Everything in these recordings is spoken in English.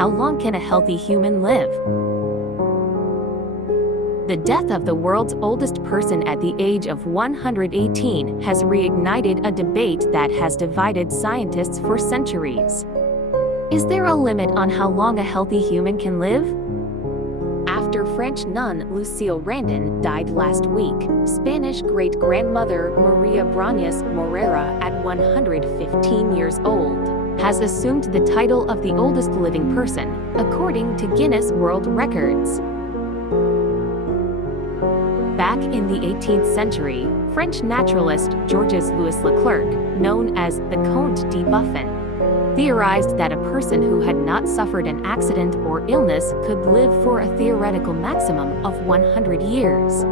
How long can a healthy human live? The death of the world's oldest person at the age of 118 has reignited a debate that has divided scientists for centuries. Is there a limit on how long a healthy human can live? After French nun Lucille Randon died last week, Spanish great-grandmother Maria Brañas Morera, at 115 years old, has assumed the title of the oldest living person, according to Guinness World Records. Back in the 18th century, French naturalist Georges-Louis Leclerc, known as the Comte de Buffon, theorized that a person who had not suffered an accident or illness could live for a theoretical maximum of 100 years.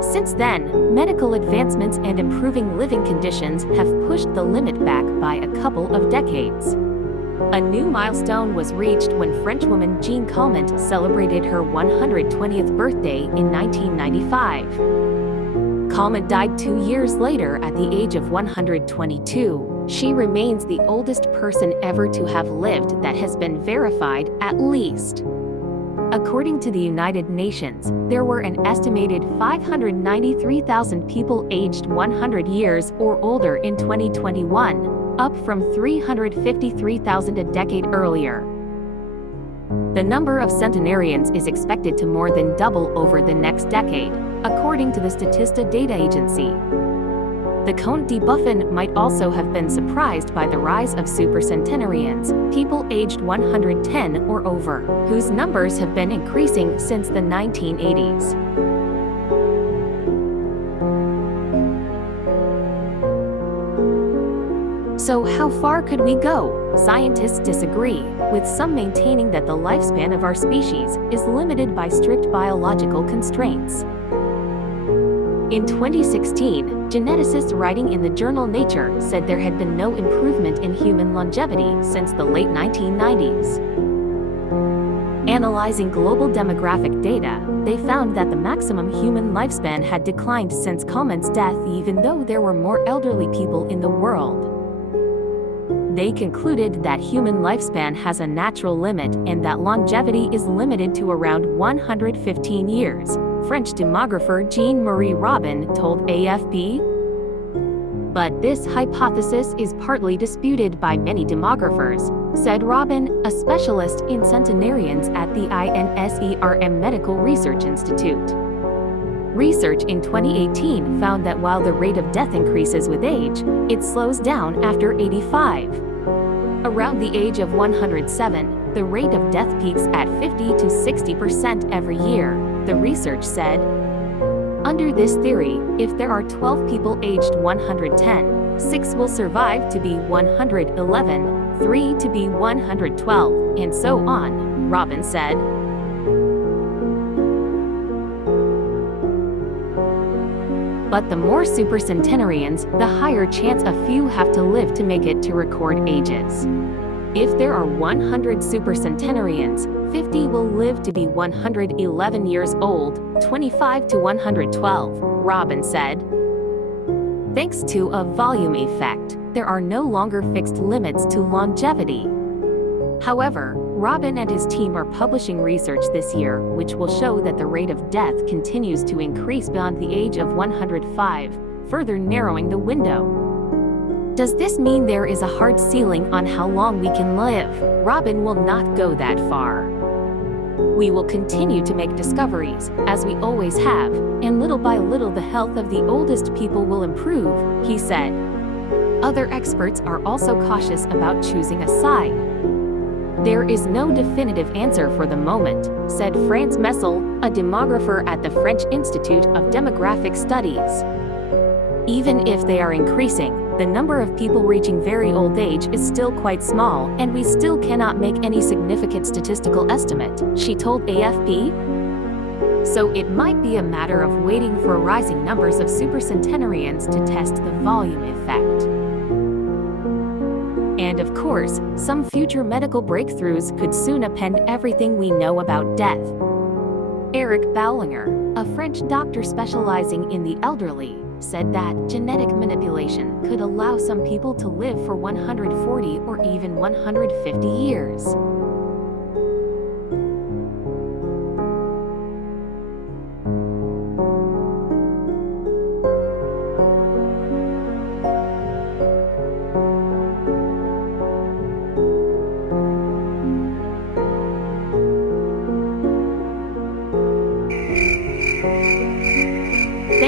Since then, medical advancements and improving living conditions have pushed the limit back by a couple of decades. A new milestone was reached when Frenchwoman Jeanne Calment celebrated her 120th birthday in 1995. Calment died 2 years later at the age of 122. She remains the oldest person ever to have lived that has been verified, at least. According to the United Nations, there were an estimated 593,000 people aged 100 years or older in 2021, up from 353,000 a decade earlier. The number of centenarians is expected to more than double over the next decade, according to the Statista data agency. The Comte de Buffon might also have been surprised by the rise of supercentenarians, people aged 110 or over, whose numbers have been increasing since the 1980s. So how far could we go? Scientists disagree, with some maintaining that the lifespan of our species is limited by strict biological constraints. In 2016, geneticists writing in the journal Nature said there had been no improvement in human longevity since the late 1990s. Analyzing global demographic data, they found that the maximum human lifespan had declined since Calment's death, even though there were more elderly people in the world. They concluded that human lifespan has a natural limit and that longevity is limited to around 115 years, French demographer Jean-Marie Robin told AFP. But this hypothesis is partly disputed by many demographers, said Robin, a specialist in centenarians at the INSERM Medical Research Institute. Research in 2018 found that while the rate of death increases with age, it slows down after 85. Around the age of 107, the rate of death peaks at 50 to 60% every year, the research said. Under this theory, if there are 12 people aged 110, 6 will survive to be 111, 3 to be 112, and so on, Robin said. But the more supercentenarians, the higher chance a few have to live to make it to record ages. If there are 100 supercentenarians, 50 will live to be 111 years old, 25 to 112, Robin said. Thanks to a volume effect, there are no longer fixed limits to longevity. However, Robin and his team are publishing research this year which will show that the rate of death continues to increase beyond the age of 105, further narrowing the window. Does this mean there is a hard ceiling on how long we can live? Robin will not go that far. We will continue to make discoveries, as we always have, and little by little the health of the oldest people will improve, he said. Other experts are also cautious about choosing a side. There is no definitive answer for the moment, said Franz Messel, a demographer at the French Institute of Demographic Studies. Even if they are increasing, the number of people reaching very old age is still quite small, and we still cannot make any significant statistical estimate, she told AFP. So it might be a matter of waiting for rising numbers of supercentenarians to test the volume effect. And of course, some future medical breakthroughs could soon upend everything we know about death. Eric Boulinger, a French doctor specializing in the elderly, said that genetic manipulation could allow some people to live for 140 or even 150 years.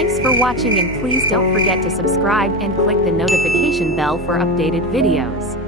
Thanks for watching, and please don't forget to subscribe and click the notification bell for updated videos.